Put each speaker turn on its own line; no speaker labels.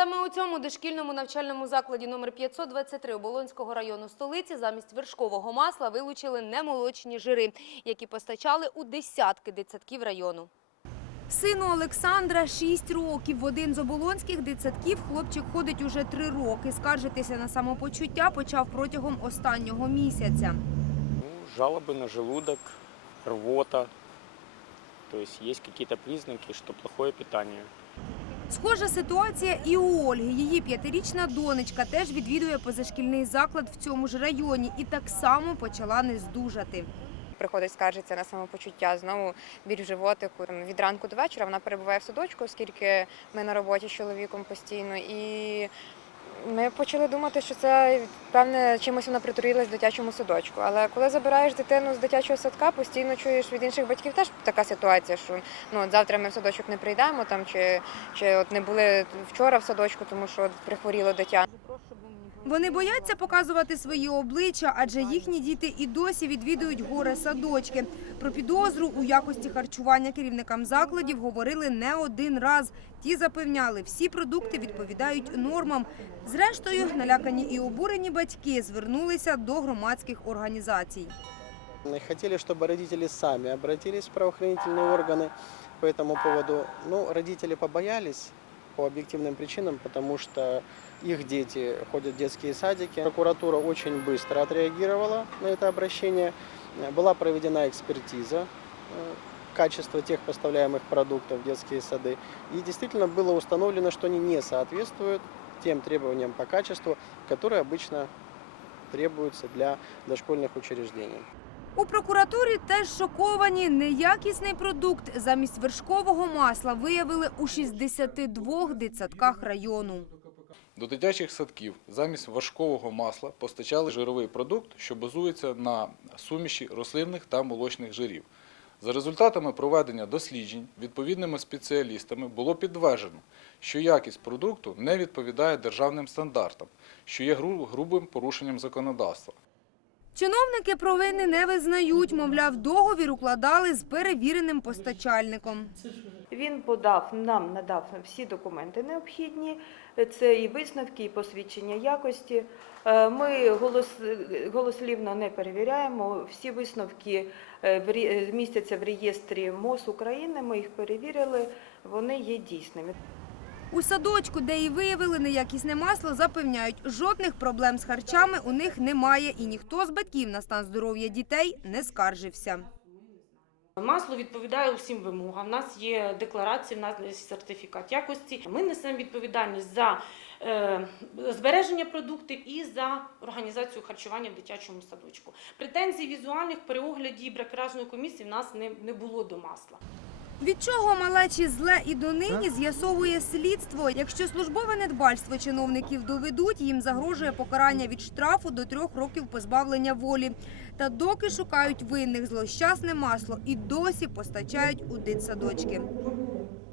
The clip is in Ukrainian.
Саме у цьому дошкільному навчальному закладі номер 523 Оболонського району столиці замість вершкового масла вилучили немолочні жири, які постачали у десятки дитсадків району. Сину Олександра 6 років. В один з оболонських дитсадків хлопчик ходить уже 3 роки. Скаржитися на самопочуття почав протягом останнього місяця.
Ну, жалобы на желудок, рвота. То есть есть какие-то признаки, что плохое питание.
Схожа ситуація і у Ольги. Її п'ятирічна донечка теж відвідує позашкільний заклад в цьому ж районі і так само почала нездужати.
приходить скаржиться на самопочуття, знову біль в животику. Від ранку до вечора вона перебуває в садочку, оскільки ми на роботі з чоловіком постійно. І ми почали думати, що це певне чимось вона притурилась в дитячому садочку. Але коли забираєш дитину з дитячого садка, постійно чуєш від інших батьків теж така ситуація, що ну от завтра ми в садочок не прийдемо, там чи, чи от не були вчора в садочку, тому що прихворіло дитя.
Вони бояться показувати свої обличчя, адже їхні діти і досі відвідують горе садочки. Про підозру у якості харчування керівникам закладів говорили не один раз. Ті запевняли, всі продукти відповідають нормам. Зрештою, налякані і обурені батьки звернулися до громадських організацій.
Мы Хотели, чтобы родители сами обратились в правоохранительные органы по этому поводу. Ну, родители побоялись по объективным причинам, потому что их дети ходят в детские садики. Прокуратура очень быстро отреагировала на это обращение. Была проведена экспертиза э, качества тех поставляемых продуктов в детские сады. И действительно было установлено, что они не соответствуют тем требованиям по качеству, которые обычно требуются для дошкольных учреждений.
У прокуратурі теж шоковані. Неякісний продукт замість вершкового масла виявили у 62 дитсадках району.
До дитячих садків замість важкового масла постачали жировий продукт, що базується на суміші рослинних та молочних жирів. За результатами проведення досліджень відповідними спеціалістами було підтверджено, що якість продукту не відповідає державним стандартам, що є грубим порушенням законодавства.
Чиновники провини не визнають, мовляв, договір укладали з перевіреним постачальником.
Він подав нам, надав всі документи необхідні. Це і висновки, і посвідчення якості. Е, Ми голос, голослівно не перевіряємо. Всі висновки е, е, містяться в реєстрі МОЗ України. Ми їх перевірили, вони є дійсними.
У садочку, де і виявили неякісне масло, запевняють, жодних проблем з харчами у них немає і ніхто з батьків на стан здоров'я дітей не скаржився.
Масло відповідає усім вимогам. У нас є декларація, у нас є сертифікат якості. Ми несемо відповідальність за е, збереження продуктів і за організацію харчування в дитячому садочку. Претензій візуальних при огляді бракеражної комісії в нас не було до масла.
Від чого малечі зле і донині з'ясовує слідство. Якщо службове недбальство чиновників доведуть, їм загрожує покарання від штрафу до трьох років позбавлення волі. Та доки шукають винних, злощасне масло і досі постачають у дитсадочки.